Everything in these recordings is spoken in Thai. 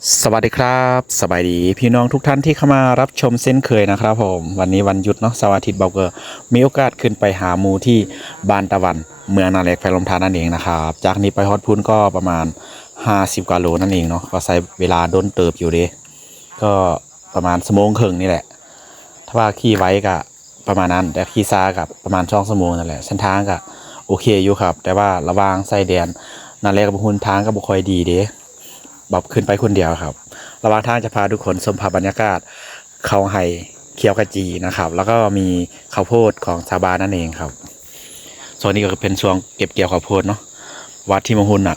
สวัสดีครับสบายดีพี่น้องทุกท่านที่เข้ามารับชมเส้นเคยนะครับผมวันนี้วันหยุดเนาะสาร์อาทิตย์เบาเกอร์มีโอกาสขึ้นไปหาหมูที่บานตะวัน เมืองนาเล็กไฟลมทานนั่นเองนะครับจากนี้ไปฮอดพุนก็ประมาณ 50กว่าโลนั่นเองเนาะก็ใช้เวลาโดนเติบอยู่เด้ก็ประมาณสมงครึ่งนี่แหละ ถ้าว่าขี่ไว้ก็ประมาณนั้น แต่ขี่ซากับประมาณช่องสมงนั่นแหละเส้นทางก็โอเคอยู่ครับ แต่ว่าระวางไส้แดนนาเล็กกับพุนทางก็บ่ค่อยดีเด้ แบบขึ้นไปคนเดียวครับ ระหว่างทางจะพาทุกคนชมภาพบรรยากาศเขาไห่เคียวกะจีนะครับ แล้วก็มีข้าวโพดของชาวบ้านนั่นเองครับส่วนนี้ก็เป็นช่วงเก็บเกี่ยวข้าวโพดเนาะวัดที่มงหุนอะ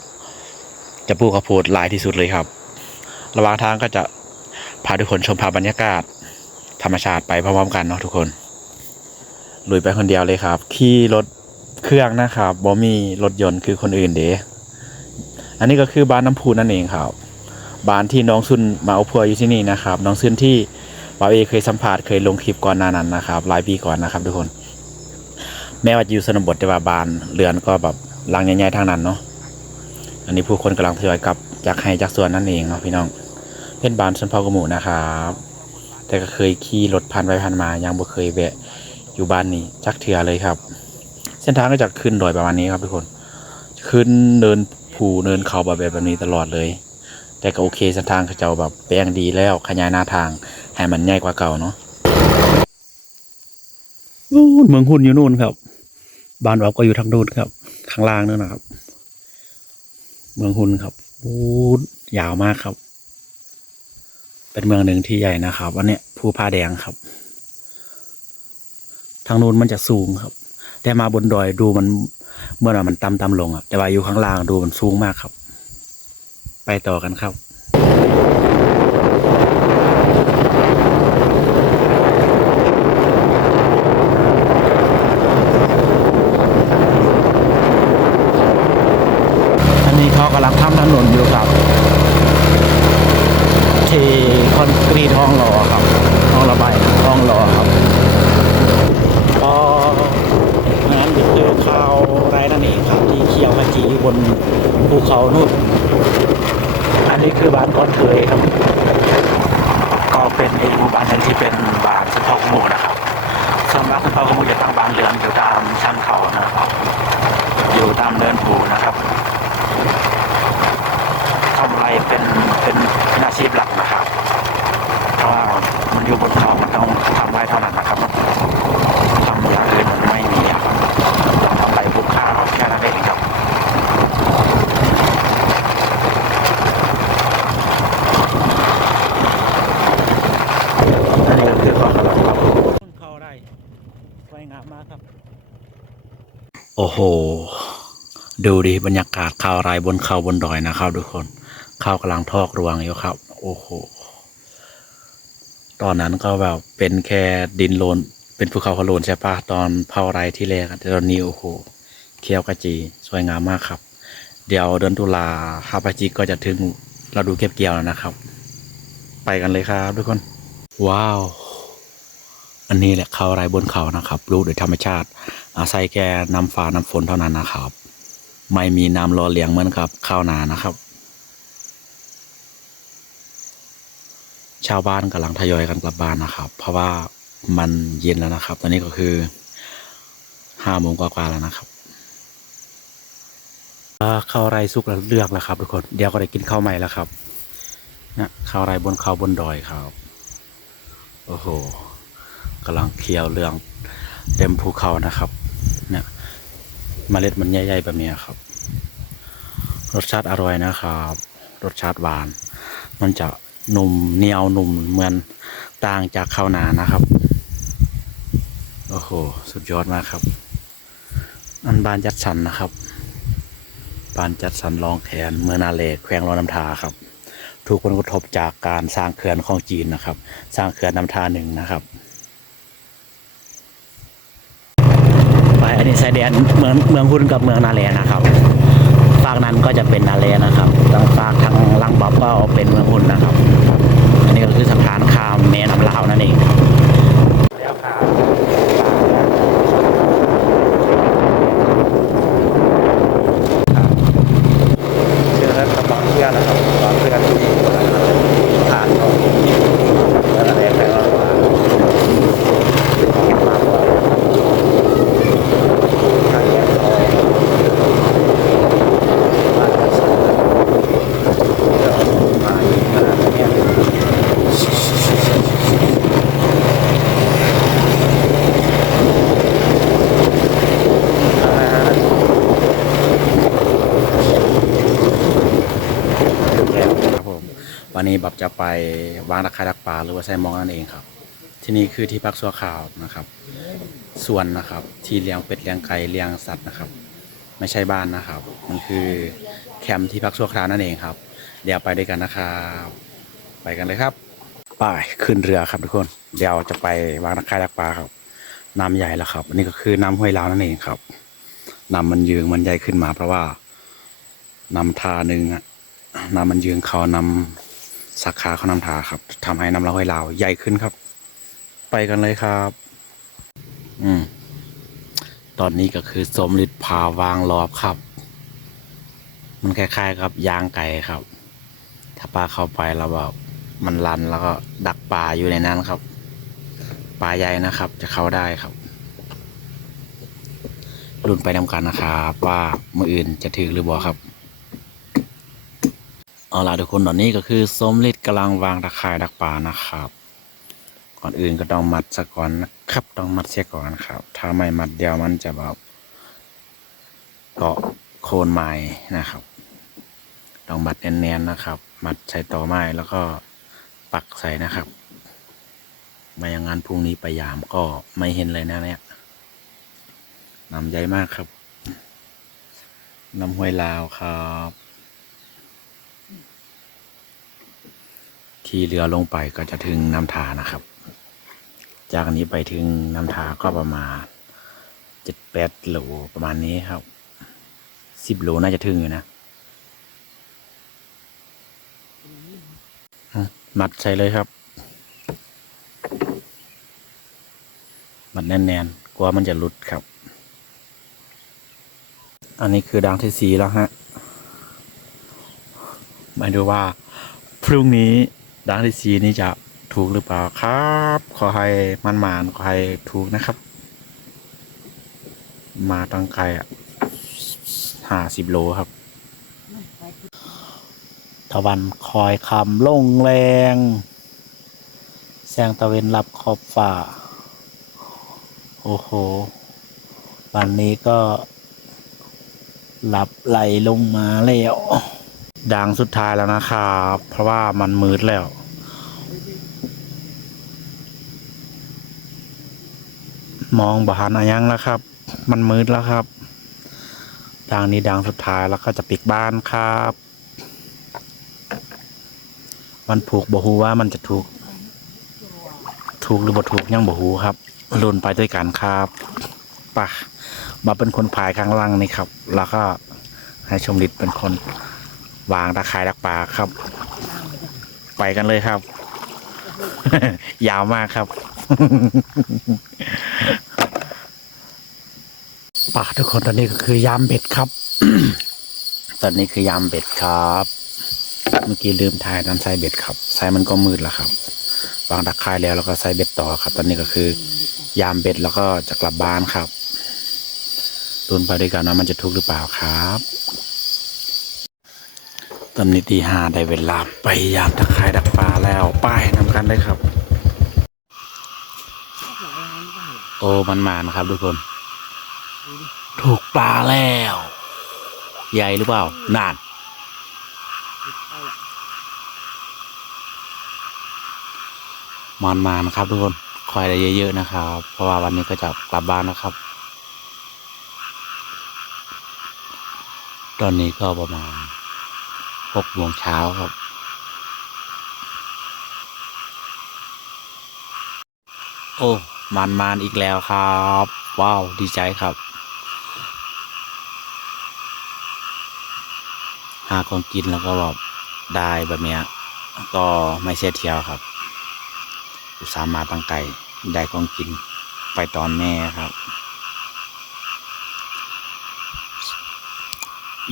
จะปลูกข้าวโพดหลายที่สุดเลยครับ ระหว่างทางก็จะพาทุกคนชมภาพบรรยากาศ ธรรมชาติไปพร้อมๆกันเนาะทุกคนลุยไปคนเดียวเลยครับ ขี่รถเครื่องนะครับบ่มีรถยนต์คือคนอื่นเด้อันนี้ก็คือบ้านน้ำพูนั่นเองครับ บ้านที่น้องซุนมาเอาพัวอยู่ที่นี่นะครับน้องซุนที่บาเอเคยสัมภาษณ์เคยลงคลิปก่อนหน้านั้นนะครับหลายปีก่อนนะครับทุกคน แม้ว่าอยู่สนบทแต่ว่าบ้านเรือนก็แบบหลังใหญ่ๆทางนั้นเนาะอันนี้ผู้คนกำลังทยอยกลับจากให้จากส่วนนั่นเองเนาะพี่น้องเป็นบ้านชนเผ่ากระหมูนะครับแต่ก็เคยขี่รถผ่านไปผ่านมายังบ่เคยแวะอยู่บ้านนี้จักเทือเลยครับ เส้นทางก็จะขึ้นดอยประมาณนี้ครับทุกคน ขึ้นเนินภูเนินเขาแบบแบบนี้ตลอดเลย แต่ก็โอเคเส้นทางเขาเจ้าแบบแปลงดีแล้วขยายหน้าทางให้มันใหญ่กว่าเก่าเนาะนู่นเมืองหุ่นอยู่นู่นครับ บ้านเราก็อยู่ทางนู่นครับ ข้างล่างนู่นนะครับ เมืองหุ่นครับพูดยาวมากครับ เป็นเมืองหนึ่งที่ใหญ่นะครับอันเนี้ยภูผาแดงครับ ทางนู้นมันจะสูงครับ แต่มาบนดอยดูมันเมื่อมันต่ำต่ำลงอะแต่ว่าอยู่ข้างล่างดูมันสูงมากครับ ไปต่อกันครับ อันนี้เขากำลังทำถนนอยู่ครับที่คอนกรีตห้องรอครับห้องระบายห้องรอครับก็นั้นคือข่าวไรนั่นเองครับที่เขียวขจีอยู่บนภูเขานู่น นี่คือบ้านก้อนเคยครับ ก็เป็นอีกหมู่บ้านหนึงที่เป็นบ้านสะพอกหมู่นะครับส่วนมากสะพอกหมู่จะตั้งบ้านเรือนอยู่ตามชั้นเขานะครับ อยู่ตามเดินผูนะครับทำไรเป็นเป็นเป็นอาชีพหลักนะครับ เพราะว่ามันอยู่บนเขา มันต้องทำไรเท่านั้นนะครับทำอย่างอื่นมันไม่มีอะครับต้องทำไรปลูกข้าวแค่นั้นเองครับ อันนี้ก็คือความกำลังครับเข้าได้สวยงามมากครับ โอ้โห ดูดิบรรยากาศข่าวไรบนเขาบนดอยนะครับทุกคนข้าวกำลังทอกรวงอยู่ครับ โอ้โห ตอนนั้นก็แบบเป็นแค่ดินโลน เป็นภูเขาขโลนใช่ปะตอนเผาไรที่แรกแต่ตอนนี้โอ้โหเคี้ยวกระจีสวยงามมากครับ เดี๋ยวเดือนตุลาฮาปาจิก็จะถึงเราดูเก็บเกี่ยวแล้วนะครับ ไปกันเลยครับทุกคน ว้าว อันนี้แหละเขาไรบนเขานะครับปลูกโดยธรรมชาติ อาศัยแค่น้ำฟ้าน้ำฝนเท่านั้นนะครับ ไม่มีน้ำรอเลี้ยงเหมือนกับข้าวนานะครับ ชาวบ้านกำลังทยอยกันกลับบ้านนะครับ เพราะว่ามันเย็นแล้วนะครับ ตอนนี้ก็คือห้าโมงกว่าๆแล้วนะครับข้าวไรสุกแล้วเลือกแล้วครับทุกคนเดี๋ยวก็ได้กินข้าวใหม่แล้วครับนะข้าวไรบนเขาบนดอยครับโอ้โหกำลังเคี้ยวเรื่องเต็มภูเขานะครับ เนี่ยเมล็ดมันใหญ่ๆแบบนี้ครับ รสชาติอร่อยนะครับ รสชาติหวาน มันจะหนุ่มเหนียวหนุ่มเหมือนต่างจากข้าวหนานะครับ โอ้โห สุดยอดมากครับ อันบานจัดสรรนะครับ บานจัดสรรรองแขนเมืองนาเลแขวงรอน้ำทาครับ ถูกผลกระทบจากการสร้างเขื่อนของจีนนะครับ สร้างเขื่อนน้ำทาหนึ่งนะครับ ไปอันนี้ชายแดนเมืองเมืองหุ้นกับเมืองนาเลนะครับ ฝากนั้นก็จะเป็นนาเลนะครับทางฝากทางลังบ๊อบก็เป็นเมืองหุ่นนะครับ อันนี้ก็คือสะพานข้ามแม่น้ำลาวนั่นเองแล้วครับเจอแล้วกับบางเพื่อนนะครับบางเพื่อนที่ วันนี้บับจะไปวางตะไคร่ดักปลาหรือว่าไซมองนั่นเองครับ ที่นี่คือที่พักชั่วคราวนะครับส่วนนะครับ ที่เลี้ยงเป็ดเลี้ยงไก่เลี้ยงสัตว์นะครับ ไม่ใช่บ้านนะครับ มันคือแคมป์ที่พักชั่วคราวนั่นเองครับ เดี๋ยวไปด้วยกันนะครับไปกันเลยครับไปขึ้นเรือครับทุกคน เดี๋ยวจะไปวางตะไคร่ดักปลาครับน้ำใหญ่แล้วครับอันนี้ก็คือน้ำห้วยลาวนั่นเองครับน้ำมันยืงมันใหญ่ขึ้นมา เพราะว่าน้ำทาหนึ่งอะน้ำมันยืงเขาน้ำ สาขาเขานำทาครับทำให้น้ำละห้วยลาวใหญ่ขึ้นครับ ไปกันเลยครับ อืมตอนนี้ก็คือสมฤทธิ์พาวางรอบครับ มันคล้ายๆกับยางไก่ครับ ถ้าปลาเข้าไปแล้วแบบมันรันแล้วก็ดักปลาอยู่ในนั้นครับปลาใหญ่นะครับ จะเข้าได้ครับรุ่นไปนำกันนะครับ ว่ามืออื่นจะถือหรือบ่ครับ เอาล่ะทุกคนตอนนี้ก็คือส้มฤทธิ์กำลังวางตะข่ายดักปลานะครับ ก่อนอื่นก็ต้องมัดซะก่อนนะครับ ต้องมัดเสียก่อนครับ ถ้าไม่มัดเดียวมันจะแบบเกาะโคนไม้นะครับ ต้องมัดแน่นๆนะครับ มัดใส่ต่อไม้แล้วก็ปักใส่นะครับไม่อย่างนั้นพรุ่งนี้ไปยามก็ไม่เห็นเลยนะเนี่ยนำใหญ่มากครับน้ำห้วยลาวครับ ขี่เรือลงไปก็จะถึงน้ำทานะครับ จากนี้ไปถึงน้ำทาก็ประมาณเจ็ดแปดโลประมาณนี้ครับสิบโลน่าจะถึงอยู่นะมมัดใส่เลยครับ มัดแน่นๆ กลัวมันจะหลุดครับ อันนี้คือดังที่สีแล้วฮะมาดูว่าพรุ่งนี้ ดังที่สีนี้จะถูกหรือเปล่าครับ ขอให้มันมานๆขอให้ถูกนะครับ มาตั้งไกลอะห้าสิบโลครับ ตะวันคอยคำลงแรง แสงตะเวนรับขอบฟ้าโอ้โห วันนี้ก็หลับไหลลงมาแล้ว ดังสุดท้ายแล้วนะครับเพราะว่ามันมืดแล้ว มองบานอะยังแล้วครับ มันมืดแล้วครับดังนี้ดังสุดท้ายแล้วก็จะปิดบ้านครับ มันผูกบหูว่ามันจะถูก ถูกหรือบ่ถูกยังบ่หูครับลุนไปด้วยกันครับป่ะมาเป็นคนพายข้างล่างนี่ครับ แล้วก็ให้ชมฤทธิ์เป็นคน วางตะข่ายดักปลาครับ ไปกันเลยครับ ยาวมากครับป่าทุกคนตอนนี้ก็คือยามเบ็ดครับ ตอนนี้คือยามเบ็ดครับ เมื่อกี้ลืมถ่ายน้ำใส่เบ็ดครับใส่มันก็มืดแล้วครับ วางตะข่ายแล้วแล้วก็ใส่เบ็ดต่อครับ ตอนนี้ก็คือยามเบ็ดแล้วก็จะกลับบ้านครับรุนไปด้วยกันว่ามันจะทุกข์หรือเปล่าครับ ตอนนี้ตีหาได้เวลาไปยามตะไคร่ดักปลาแล้วไปนำกันเลยครับ โอ้มันมานะครับทุกคน ถูกปลาแล้ว ใหญ่หรือเปล่านานมอนมานะครับทุกคน คอยได้เยอะๆนะครับ เพราะว่าวันนี้ก็จะกลับบ้านนะครับ ตอนนี้ก็ประมาณ หกโมงเช้าครับ โอ้มันมานอีกแล้วครับ ว้าว ดีใจครับ หาของกินแล้วก็แบบได้แบบเนี้ย ก็ไม่เสียเที่ยวครับ อุตส่าห์มาตั้งไกลได้ของกินไปตอนแม่ครับ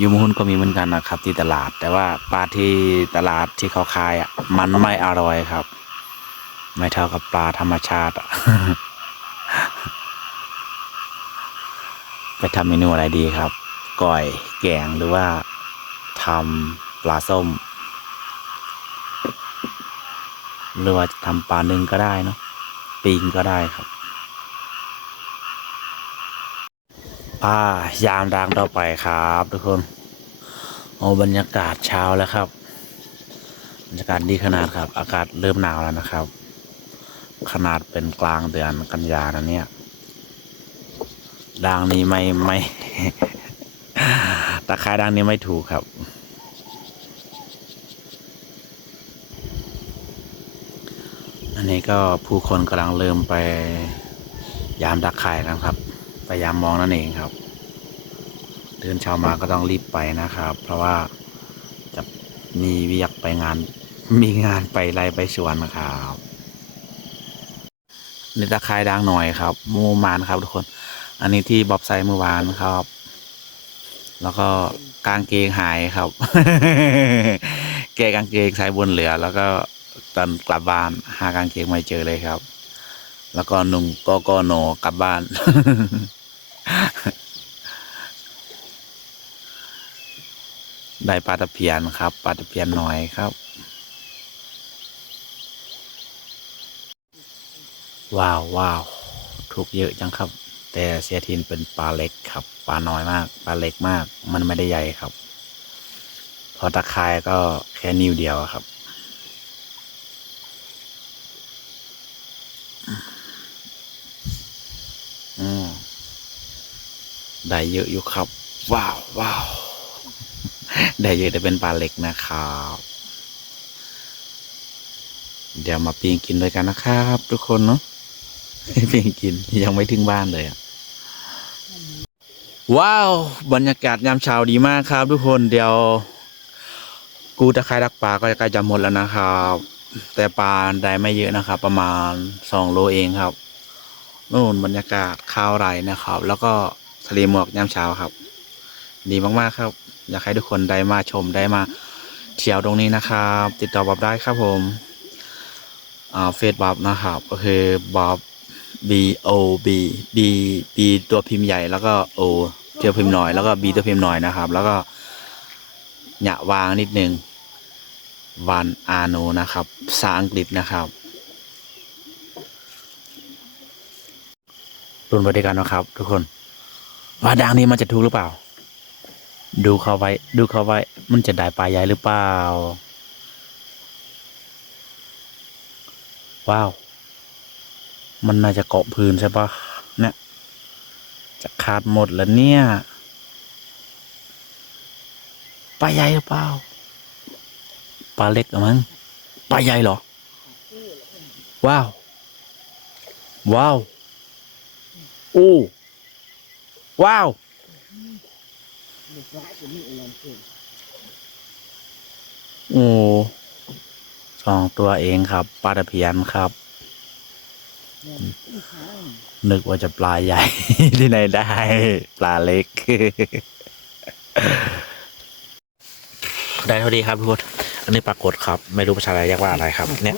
ยูมหุนก็มีเหมือนกันนะครับ ที่ตลาด แต่ว่าปลาที่ตลาดที่เขาขายอะ มันไม่อร่อยครับ ไม่เท่ากับปลาธรรมชาติไปทำเมนูอะไรดีครับก่อยแกงหรือว่าทำปลาส้ม หรือว่าทำปลาหนึ่งก็ได้เนาะปิงก็ได้ครับ ป้ายามดังต่อไปครับทุกคนโอ้บรรยากาศเช้าแล้วครับบรรยากาศดีขนาดครับ อากาศเริ่มหนาวแล้วนะครับ ขนาดเป็นกลางเดือนกันยานะเนี่ยดังนี้ไม่ไม่ตะไคร้ดังนี้ไม่ถูกครับอันนี้ก็ผู้คนกำลังเริ่มไปยามดักไข่กันครับ ไปยามมองนั่นเองครับเดินเช้ามาก็ต้องรีบไปนะครับ เพราะว่าจะมีวิยกไปงาน มีงานไปไล่ไปสวนนะครับนี่ตะไคร้ดังหน่อยครับมูมานครับทุกคน อันนี้ที่บ๊อบไซเมื่อวานครับ แล้วก็กางเกงหายครับ แกกางเกงใส่บนเหลือ แล้วก็ตอนกลับบ้านหากางเกงไม่เจอเลยครับ แล้วก็นุ่มก็ก็โนกลับบ้าน ได้ปลาตะเพียนครับปลาตะเพียนน้อยครับ ว้าวว้าวถูกเยอะจังครับ แต่เสียทินเป็นปลาเล็กครับปลาน้อยมากปลาเล็กมาก มันไม่ได้ใหญ่ครับ พอตะคร่ก็แค่นิ้วเดียวครับ ได้เยอะอยู่ครับ ว้าวว้าวได้เยอะแต่เป็นปลาเล็กนะครับ เดี๋ยวมาปีงกินด้วยกันนะครับ ทุกคนเนาะปีงกินยังไม่ถึงบ้านเลยอะว้าว บรรยากาศยามเช้าดีมากครับ ทุกคนเดี๋ยว กูตะไคร้ดักปลาก็ใกล้จะหมดแล้วนะครับ แต่ปลาได้ไม่เยอะนะครับ ประมาณสองโลเองครับนู่นบรรยากาศข้าวไรนะครับ แล้วก็ะเลหมอกยามเช้าครับ ดีมากๆครับ อยากให้ทุกคนได้มาชมได้มาเที่ยวตรงนี้นะครับ ติดต่อบ๊อบได้ครับผมเฟซบ๊อบนะครับ ก็คือบ๊อบ B O B B B ตัวพิมพ์ใหญ่แล้วก็ O ตัวพิมพ์น้อยแล้วก็ B ตัวพิมพ์น้อยนะครับ แล้วก็หยะวางนิดนึงวันอาโนนะครับภาษาอังกฤษนะครับรุนไปด้วยกันนะครับ ทุกคน ว่าดังนี้มันจะถูกหรือเปล่า ดูเขาไว้ ดูเขาไว้ มันจะได้ปลาใหญ่หรือเปล่า ว้าว มันน่าจะเกาะพื้นใช่ปะเนี่ย จะขาดหมดแล้วเนี่ยปลาใหญ่หรือเปล่าปลาเล็กหรอมั้งปลาใหญ่เหรอ ว้าว ว้าว โอ้ ว้าวโอ้สองตัวเองครับปลาตะเพียนครับ นึกว่าจะปลาใหญ่ ที่ไหนได้ ปลาเล็ก ได้เท่าดีครับทุกคนอันนี้ปรากฏครับ ไม่รู้ภาษาอะไรเรียกว่าอะไรครับ เนี่ย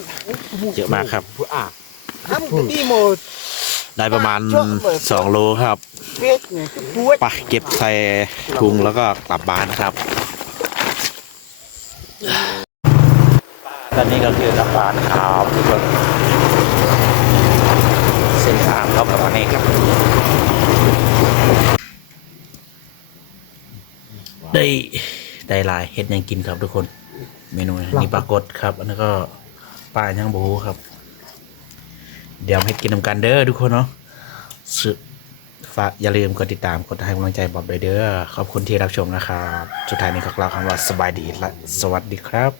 เยอะมากครับอะห้ามกตีโมด ได้ประมาณสองโลครับเฟสเนี่ยคือปวดไปเก็บใส่ถุงแล้วก็กลับบ้านครับ ตอนนี้ก็คือกลับบ้านครับทุกคนเส้นทางเข้ากับวันนี้ครับ ได้ได้หลายเห็ดยังกินครับทุกคน เมนูนี้ปลากดครับ อันนี้ก็ปลาย่างบูครับ เดี๋ยวให้กินนำกันเด้อทุกคนเนาะสุดฝากอย่าลืมกดติดตามกดให้กำลังใจบอบด้วยเด้อขอบคุณที่รับชมนะครับ สุดท้ายนี้ก็กล่าวคำว่าสบายดีและสวัสดีครับ